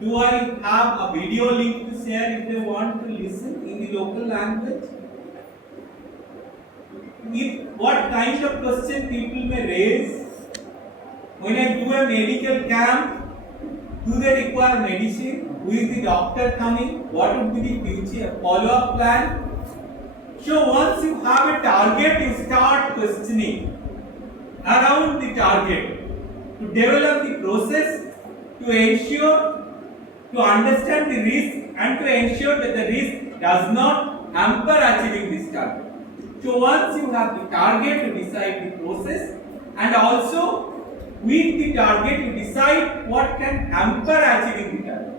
Do I have a video link to share if they want to listen in the local language? What kind of question people may raise? When I do a medical camp, do they require medicine? Who is the doctor coming? What would be the future follow-up plan? So once you have a target, you start questioning around the target to develop the process to ensure, to understand the risk and to ensure that the risk does not hamper achieving this target. So once you have the target, you decide the process, and also with the target you decide what can hamper achieving the target.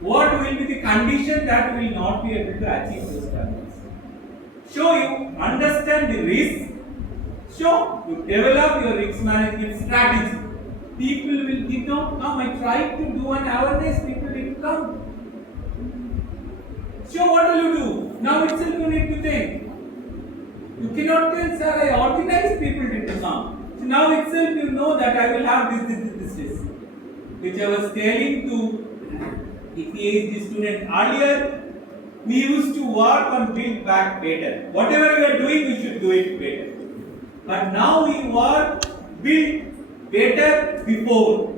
What will be the condition that will not be able to achieve those targets. So you understand the risk. So you develop your risk management strategy. People did not come. I tried to do an awareness, people didn't come. So what will you do? Now itself you need to think. You cannot tell, sir, I organized people didn't come. So now itself you know that I will have this. Which I was telling to the PhD student earlier, we used to work on build back better. Whatever you are doing, we should do it better. But now we work build better before.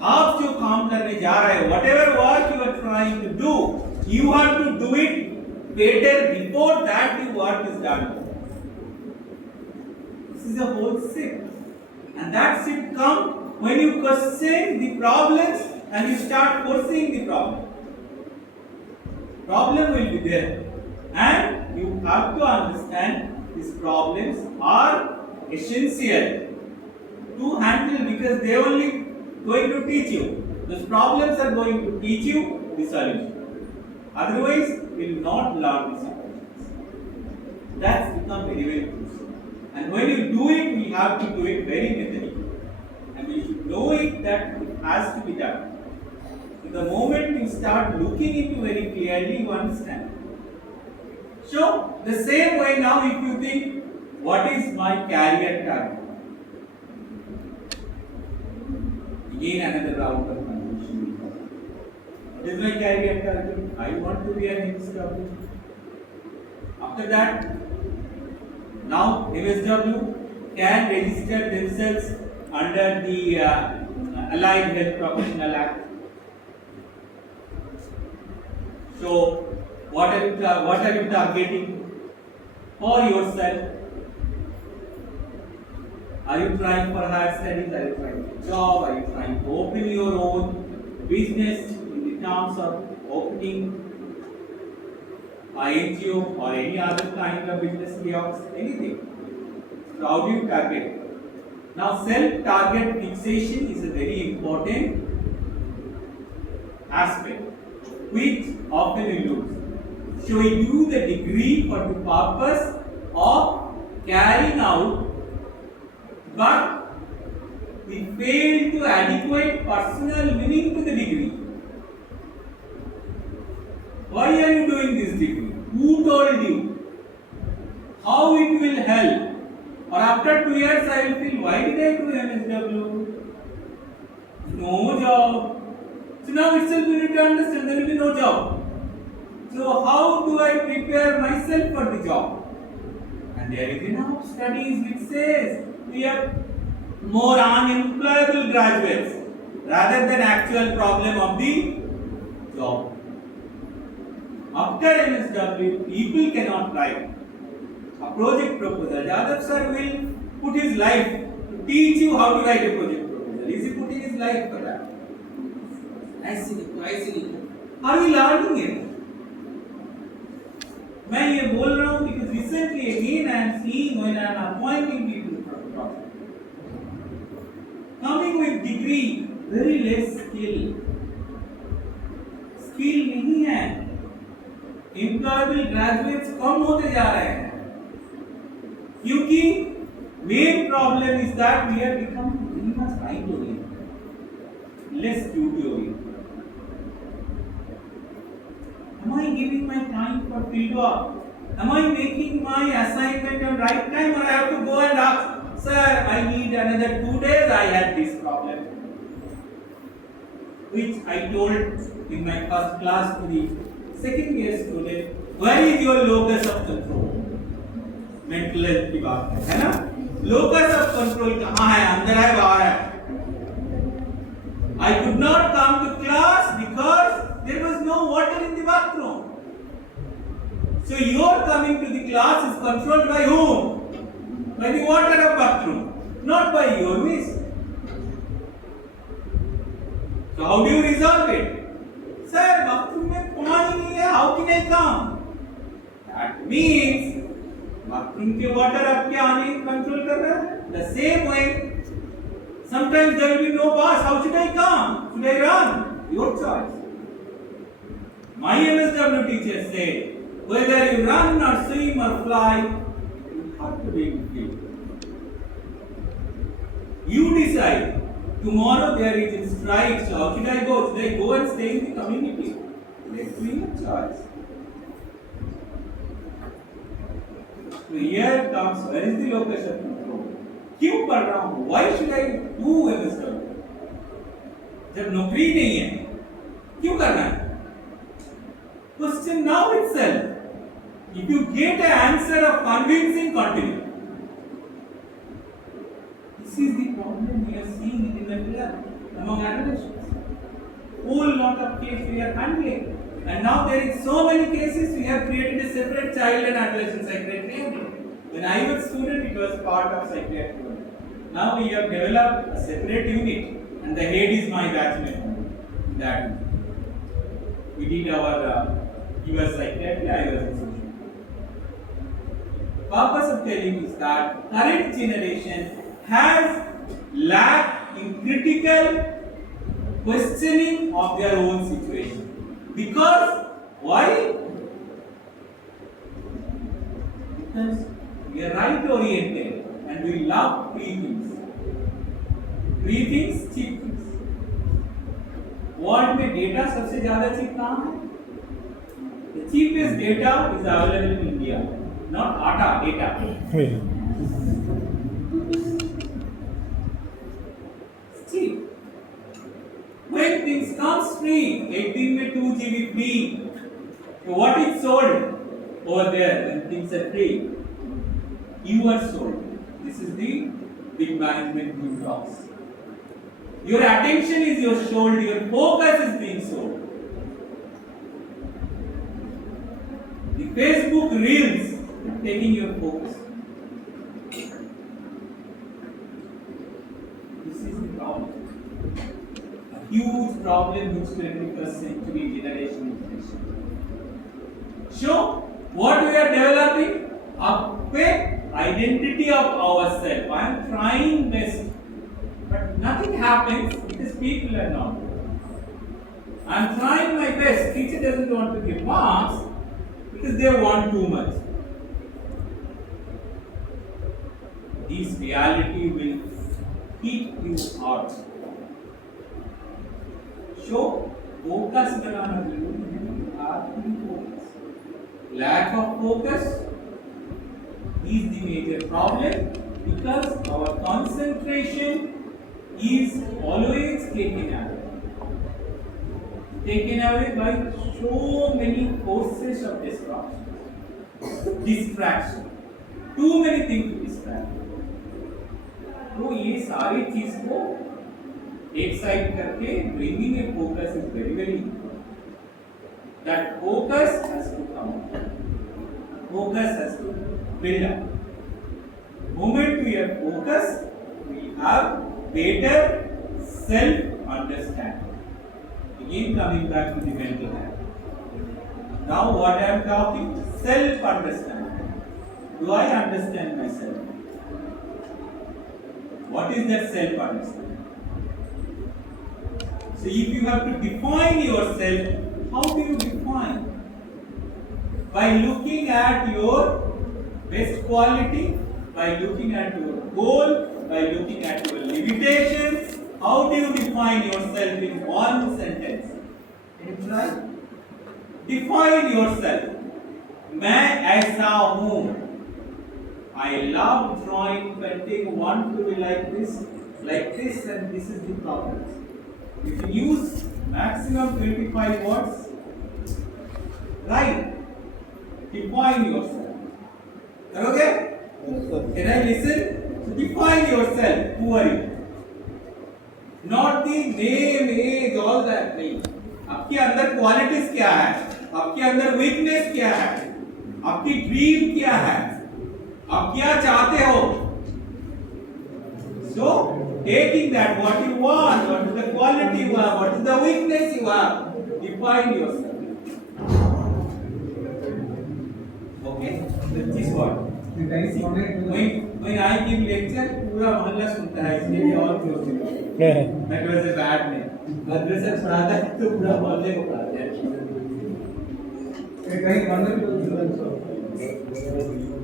आप जो काम करने जा रहे हो, whatever work you are trying to do, you have to do it better before that the work is done. This is a whole shift, and that shift comes when you question the problems and you start foreseeing the problem. Problem will be there, and you have to understand these problems are essential to handle because they only going to teach you. Those problems are going to teach you the solution. Otherwise, you will not learn the solutions. That's become very, very crucial. And when you do it, we have to do it very methodically. And we should know it that it has to be done. So the moment you start looking into very clearly, you understand. So, the same way now if you think, what is my career target? Again another round of confusion. What is my career target? I want to be an MSW. After that, now MSW can register themselves under the Allied Health Professional Act. So, what are you targeting for yourself? Are you trying for higher studies? Are you trying for job? Are you trying to open your own business in the terms of opening NGO or any other kind of business kiosks? Anything. So how do you target? Now self-target fixation is a very important aspect which often eludes. So we do the degree for the purpose of carrying out, but we fail to adequate personal meaning to the degree. Why are you doing this degree? Who told you? How it will help? Or after 2 years I will feel, why did I do MSW? No job. So now itself you need to understand there will be no job. So how do I prepare myself for the job? And there is enough studies which says we have more unemployable graduates rather than actual problem of the job. After MSW, people cannot write a project proposal. Jadhav sir will put his life to teach you how to write a project proposal. Is he putting his life for that? I see. Are we learning it? मैं ये बोल रहा हूँ because recently again I am seeing when I am appointing people for the project, coming with degree, very less skill नहीं है, employable graduates कम होते जा रहे हैं, क्योंकि main problem is that we have become very much time oriented, less duty oriented. Am I giving my time for field work? Am I making my assignment on right time, or I have to go and ask, sir, I need another 2 days, I had this problem. which I told in my first class to the second year student, where is your locus of control? Mental health की बात है ना? Locus of control कहाँ है? अंदर है बाहर है? I could not come to class because there was no water in the bathroom. So your coming to the class is controlled by whom? By the water of bathroom, not by your wish. So how do you resolve it? Sir, bathroom में पानी नहीं है. How can I come? That means bathroom के water आपके आने control कर रहा है. The same way, sometimes there will be no bus. How should I come? Should I run? Your choice. My MSW teacher said, whether you run or swim or fly, you have to be free. You decide. Tomorrow there is a strike. So how should I go? Should I go and stay in the community? Let's be your choice. So here comes, where is the locus of control? क्यों पढ़ रहा हूँ? Why should I do MSW? जब नौकरी नहीं है, क्यों करना है? Question now itself. If you get an answer of convincing, continue. This is the problem we are seeing in the mental health among adolescents. Whole lot of cases we are handling. And now there is so many cases, we have created a separate child and adolescent psychiatry unit. When I was student, it was part of psychiatry unit. Now we have developed a separate unit, and the head is my batchmate. That we did our he was psychiatry, I was a social. Purpose of telling is that current generation has lacked in critical questioning of their own situation. Because why? Because we are right oriented and we love free things. Free things, cheap things. World में data सबसे ज्यादा cheap कहाँ है? The cheapest data is available in India, not ATA data. It's cheap. When things comes free, 18 में 2 GB free. So what is sold over there when things are free? You are sold. This is the big management group talks. Your attention is your sold. Your focus is being sold. The Facebook reels are taking your focus. This is the problem. A huge problem which 21st century generation is facing. So, what we are developing? A identity of ourselves. I am trying best, but nothing happens because people are not. I am trying my best. Teacher doesn't want to give marks because they want too much. This reality will keep you out. So, focus बनाना जरूरी है. आपकी focus. Lack of focus is the major problem because our concentration is always taken away. Taken away by so many forces of distraction. Too many things to distract. तो ये सारी चीज को एक side करके bringing a focus is very very important. That focus has to come out. Focus has to build up. Moment we have focus, we have better self-understanding. Again coming back to the mental health. Now what I am talking, self-understanding. Do I understand myself? What is that self-understanding? So if you have to define yourself, how do you define? By looking at your best quality, by looking at your goal, by looking at your limitations. How do you define yourself in one sentence? Can you try? Define yourself. मैं ऐसा हूँ. I love drawing, painting, want to be like this, and this is the problem. You can use maximum 25 words. Right? Define yourself. Okay? Can I listen? So define yourself. Who are you? Not the name, age, all that नहीं. आपके अंदर qualities क्या है? आपके अंदर weakness क्या है? आपकी ड्रीम क्या है? आप क्या चाहते हो? So taking that, what you want, what is the quality you have, what is the weakness you have, define yourself. Okay? This is what. When I give lecture, पूरा मोहल्ला सुनता है, इसलिए ये और क्लोज है. That was a bad name. मद्रसा पढ़ाता है तो पूरा मोहल्ले को पढ़ाता है. कहीं